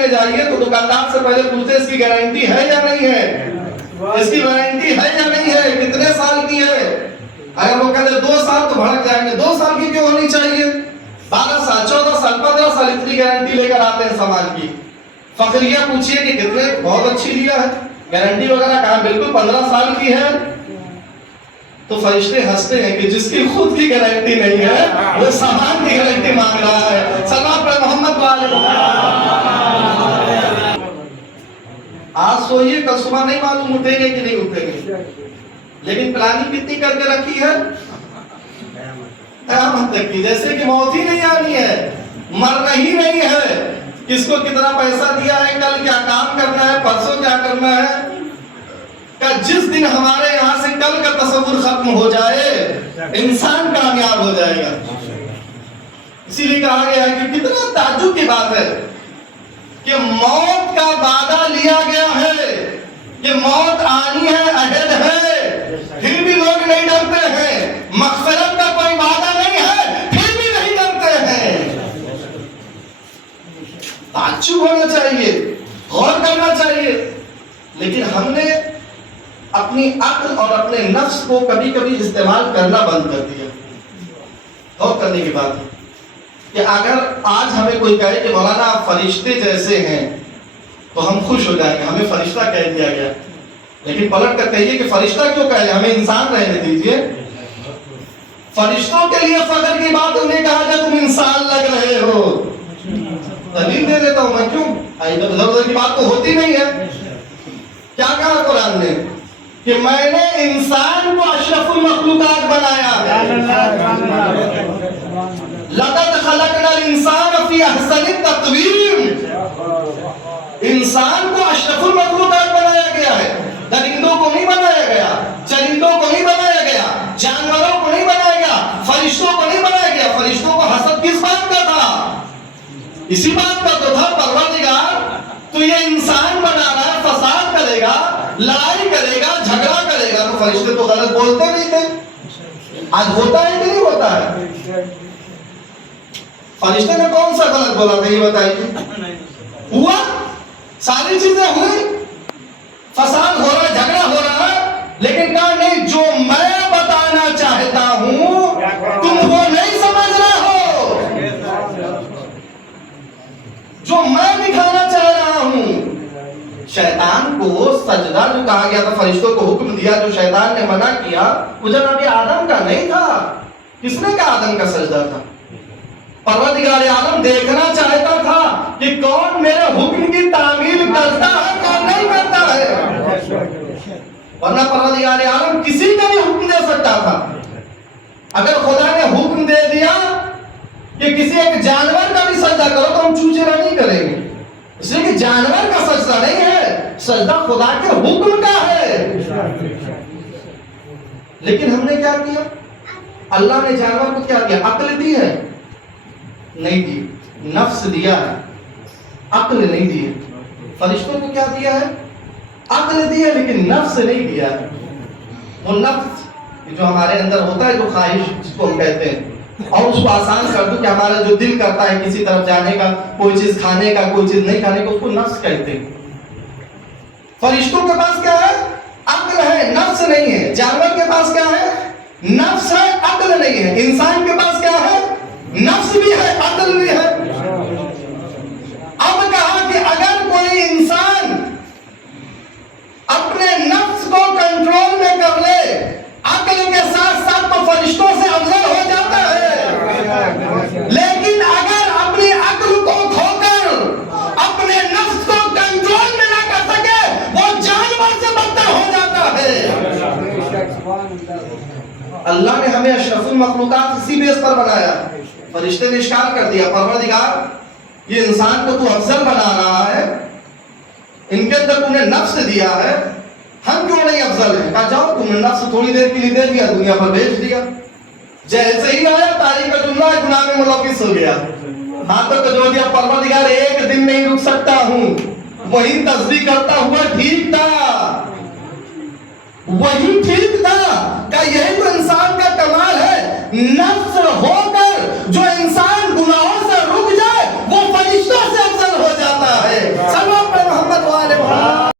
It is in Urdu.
لینے جائیے تو دکاندار سے پہلے پوچھتے اس کی گارنٹی ہے یا نہیں ہے، اس کی وارنٹی ہے یا نہیں ہے، کتنے سال کی ہے۔ اگر وہ کہتے 2 سال تو بھڑک جائیں گے، 2 سال کی کیوں ہونی چاہیے، 12 سال 14 سال 15 سال اتنی گارنٹی لے کر آتے ہیں سامان کی۔ فخریہ پوچھئے کہ کتنے، بہت اچھی لیا ہے، گارنٹی وغیرہ کہا بالکل 15 سال کی ہے۔ تو فرشتے ہنستے ہیں کہ جس کی خود کی گارنٹی نہیں ہے وہ سامان کی گارنٹی مانگ رہا ہے۔ سلام پر محمد والے۔ آج سوئیے کل صبح نہیں معلوم اٹھیں گے کہ نہیں اٹھیں گے، لیکن پلاننگ کتنی کر کے رکھی ہے قیامت تک کی، جیسے کہ موت ہی نہیں آنی ہے، مرنا ہی نہیں ہے، کس کو کتنا پیسہ دیا ہے، کل کیا کام کرنا ہے، پرسوں کیا کرنا ہے۔ کہ جس دن ہمارے یہاں سے کل کا تصور ختم ہو جائے انسان کامیاب ہو جائے گا۔ اسی لیے کہا گیا ہے کہ کتنا تعجب کی بات ہے کہ موت کا وعدہ لیا گیا ہے کہ موت آنی ہے، اہد ہے، پھر بھی لوگ نہیں ڈرتے ہیں۔ مغفرت کا کوئی وعدہ نہیں ہے، پھر بھی نہیں ڈرتے ہیں۔ تعجب ہونا چاہیے، غور کرنا چاہیے، لیکن ہم نے اپنی عقل اور اپنے نفس کو کبھی کبھی استعمال کرنا بند کر دیا۔ غور کرنے کی بات ہے کہ اگر آج ہمیں کوئی کہے کہ مولانا آپ فرشتے جیسے ہیں تو ہم خوش ہو جائیں گے، ہمیں فرشتہ کہہ دیا گیا، لیکن پلٹ کر کہیے کہ فرشتہ کیوں کہے، ہمیں انسان رہنے دیجئے۔ فرشتوں کے لیے فخر کی بات انہیں کہا کہ تم انسان لگ رہے ہو۔ دلیل دے دیتا ہوں میں، کیوں ادھر ادھر کی بات تو ہوتی نہیں ہے۔ کیا کہا قرآن نے کہ میں نے انسان کو اشرف المخلوقات بنایا ہے۔ لقد خلقنا الانسان فی احسن تقویم۔ انسان کو اشرف المخلوقات بنایا گیا ہے، درندوں کو نہیں بنایا گیا، چرندوں کو نہیں بنایا گیا، جانوروں کو نہیں بنایا گیا، فرشتوں کو نہیں بنایا گیا۔ فرشتوں کو حسد کس بات کا تھا؟ اسی بات کا تو تھا پروردگار تو یہ انسان بنا رہا ہے، فساد کرے گا، لڑائی کرے گا، جھگڑا کرے گا، تو فرشتے تو غلط بولتے نہیں تھے۔ آج ہوتا ہے کہ نہیں ہوتا ہے؟ فرشتے نے کون سا غلط بولا تھا یہ بتائیے؟ ہوا، ساری چیزیں ہوئی، فساد ہو رہا ہے، جھگڑا ہو رہا ہے، لیکن کہا نہیں، جو میں بتانا چاہتا ہوں تم وہ نہیں سمجھ رہے ہو، جو میں دکھانا چاہ رہا ہوں۔ شیطان کو سجدہ جو کہا گیا تھا، فرشتوں کو حکم دیا، جو شیطان نے منع کیا وہ جناب آدم کا نہیں تھا۔ کس نے کہا آدم کا سجدہ تھا؟ پروردگار عالم دیکھنا چاہتا تھا کہ کون میرے حکم کی تعمیل کرتا ہے، کون نہیں کرتا ہے، ورنہ پروردگار عالم کسی کا بھی حکم دے سکتا تھا۔ اگر خدا نے حکم دے دیا کہ کسی ایک جانور کا بھی سجدہ کرو تو ہم چوچرا نہیں کریں گے، اس لیے کہ جانور کا سجدہ نہیں ہے، سجدہ خدا کے حکم کا ہے۔ لیکن ہم نے کیا کیا؟ اللہ نے جانور کو کیا دیا؟ عقل دی ہے؟ نہیں دی۔ نفس دیا ہے، عقل نہیں دی ہے۔ فرشتوں کو کیا دیا ہے؟ عقل دی ہے، لیکن نفس نہیں دیا ہے۔ وہ نفس جو ہمارے اندر ہوتا ہے، جو خواہش جس کو ہم کہتے ہیں، اور اس کو آسان کر دوں کہ ہمارا جو دل کرتا ہے کسی طرف جانے کا، کوئی چیز کھانے کا، کوئی چیز نہیں کھانے کا، اس کو نفس کہتے ہیں۔ فرشتوں کے پاس کیا ہے؟ عقل ہے، نفس نہیں ہے۔ جانور کے پاس کیا ہے؟ نفس ہے، عقل نہیں ہے۔ انسان کے پاس کیا ہے؟ نفس بھی ہے، عقل بھی ہے۔ اب کہا کہ اگر کوئی انسان اپنے نفس کو کنٹرول میں کر لے عقل کے ساتھ ساتھ تو فرشتوں سے افضل ہو جاتا ہے، لیکن اگر اپنی عقل کو کھو کر اپنے نفس کو کنٹرول میں نہ کر سکے وہ جانور سے بدتر ہو جاتا ہے۔ اللہ نے ہمیں اشرف المخلوقات اسی بیس پر بنایا۔ فرشتے نے اشکال کر دیا، پروردگار یہ انسان کو تو افضل بنا رہا ہے، ان کے اندر تم نے نفس دیا ہے، ہم کیوں نہیں افضل ہیں؟ کہا جاؤ، تم نے نفس تھوڑی دیر کے لیے دے دیا، دنیا پر بھیج دیا، جیسے ہی آیا تاریخ کا جملہ گناہ میں ملوث ہو گیا، ہاتھوں کو جو دیا، پروردگار ایک دن نہیں رک سکتا ہوں، وہی تصدیق کرتا ہوا ٹھیک تھا، وہی ٹھیک تھا۔ کہ یہی تو انسان کا کمال ہے، نفس ہو کر جو انسان